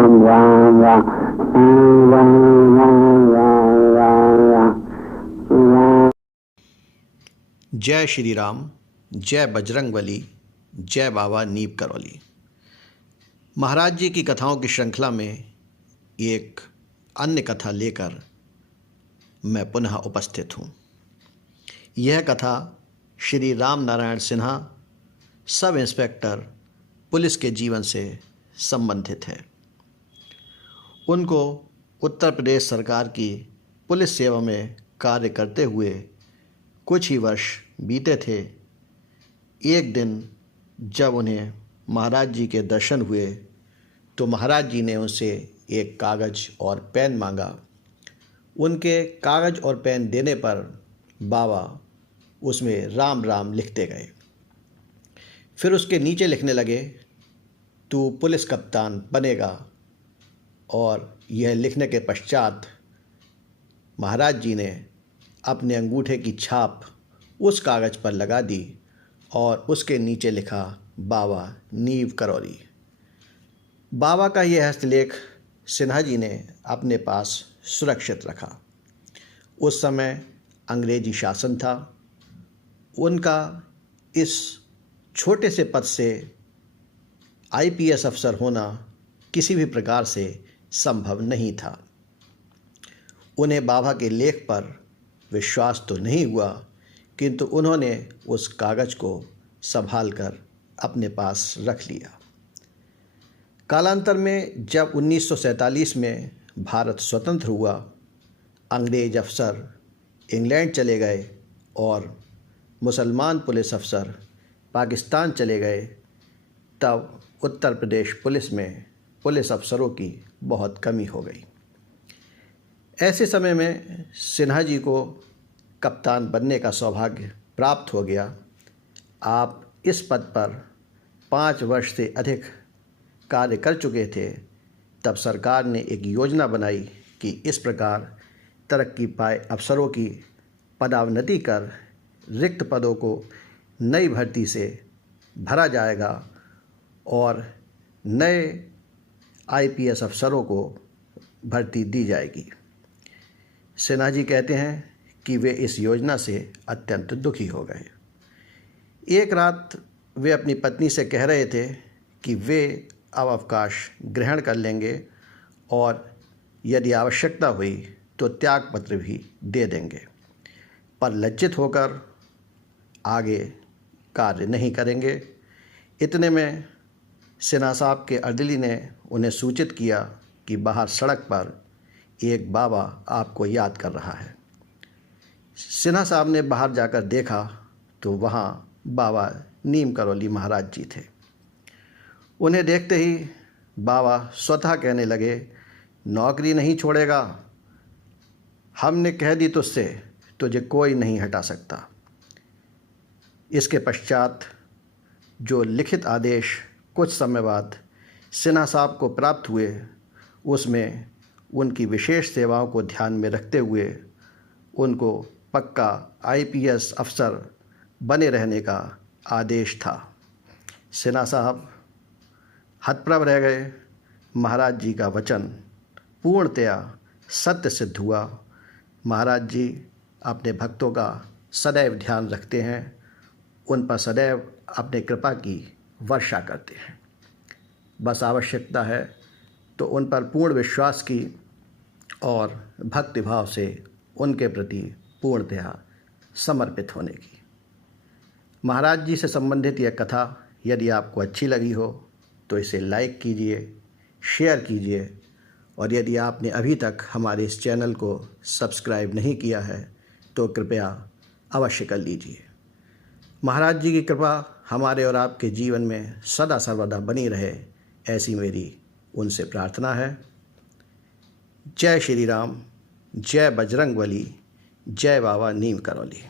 राम राम राम। जय श्री राम, जय बजरंगबली, जय बाबा नीम करौली। महाराज जी की कथाओं की श्रृंखला में एक अन्य कथा लेकर मैं पुनः उपस्थित हूँ। यह कथा Shri Ram Narayan Sinha, sub inspector police के जीवन से संबंधित है। उनको उत्तर प्रदेश सरकार की पुलिस सेवा में कार्य करते हुए कुछ ही वर्ष बीते थे। एक दिन जब उन्हें महाराज जी के दर्शन हुए तो महाराज जी ने उनसे एक कागज़ और पेन मांगा। उनके कागज़ और पेन देने पर बाबा उसमें राम राम लिखते गए। फिर उसके नीचे लिखने लगे, तू पुलिस कप्तान बनेगा। और यह लिखने के पश्चात महाराज जी ने अपने अंगूठे की छाप उस कागज़ पर लगा दी और उसके नीचे लिखा, बाबा नीम करौली। बाबा का यह हस्तलेख सिन्हा जी ने अपने पास सुरक्षित रखा। उस समय अंग्रेजी शासन था। उनका इस छोटे से पद से आईपीएस अफसर होना किसी भी प्रकार से संभव नहीं था। उन्हें बाबा के लेख पर विश्वास तो नहीं हुआ, किंतु उन्होंने उस कागज़ को संभाल कर अपने पास रख लिया। कालांतर में जब 1947 में भारत स्वतंत्र हुआ, अंग्रेज अफसर इंग्लैंड चले गए और मुसलमान पुलिस अफसर पाकिस्तान चले गए, तब उत्तर प्रदेश पुलिस में पुलिस अफसरों की बहुत कमी हो गई। ऐसे समय में सिन्हा जी को कप्तान बनने का सौभाग्य प्राप्त हो गया। आप इस पद पर 5 वर्ष से अधिक कार्य कर चुके थे। तब सरकार ने एक योजना बनाई कि इस प्रकार तरक्की पाए अफसरों की पदोन्नति कर रिक्त पदों को नई भर्ती से भरा जाएगा और नए आईपीएस अफसरों को भर्ती दी जाएगी। सिन्हा जी कहते हैं कि वे इस योजना से अत्यंत दुखी हो गए। एक रात वे अपनी पत्नी से कह रहे थे कि वे अब अवकाश ग्रहण कर लेंगे और यदि आवश्यकता हुई तो त्यागपत्र भी दे देंगे, पर लज्जित होकर आगे कार्य नहीं करेंगे। इतने में सिन्हा साहब के अर्दली ने उन्हें सूचित किया कि बाहर सड़क पर एक बाबा आपको याद कर रहा है। सिन्हा साहब ने बाहर जाकर देखा तो वहाँ बाबा नीम करौली महाराज जी थे। उन्हें देखते ही बाबा स्वतः कहने लगे, नौकरी नहीं छोड़ेगा, हमने कह दी तुझसे, तुझे कोई नहीं हटा सकता। इसके पश्चात जो लिखित आदेश कुछ समय बाद सिन्हा साहब को प्राप्त हुए, उसमें उनकी विशेष सेवाओं को ध्यान में रखते हुए उनको पक्का आईपीएस अफसर बने रहने का आदेश था। सिन्हा साहब हतप्रभ रह गए। महाराज जी का वचन पूर्णतया सत्य सिद्ध हुआ। महाराज जी अपने भक्तों का सदैव ध्यान रखते हैं, उन पर सदैव अपने कृपा की वर्षा करते हैं। बस आवश्यकता है तो उन पर पूर्ण विश्वास की और भक्तिभाव से उनके प्रति पूर्णतया समर्पित होने की। महाराज जी से संबंधित यह कथा यदि आपको अच्छी लगी हो तो इसे लाइक कीजिए, शेयर कीजिए, और यदि आपने अभी तक हमारे इस चैनल को सब्सक्राइब नहीं किया है तो कृपया अवश्य कर लीजिए। महाराज जी की कृपा हमारे और आपके जीवन में सदा सर्वदा बनी रहे, ऐसी मेरी उनसे प्रार्थना है। जय श्री राम, जय बजरंगबली, जय बाबा नीम करौली।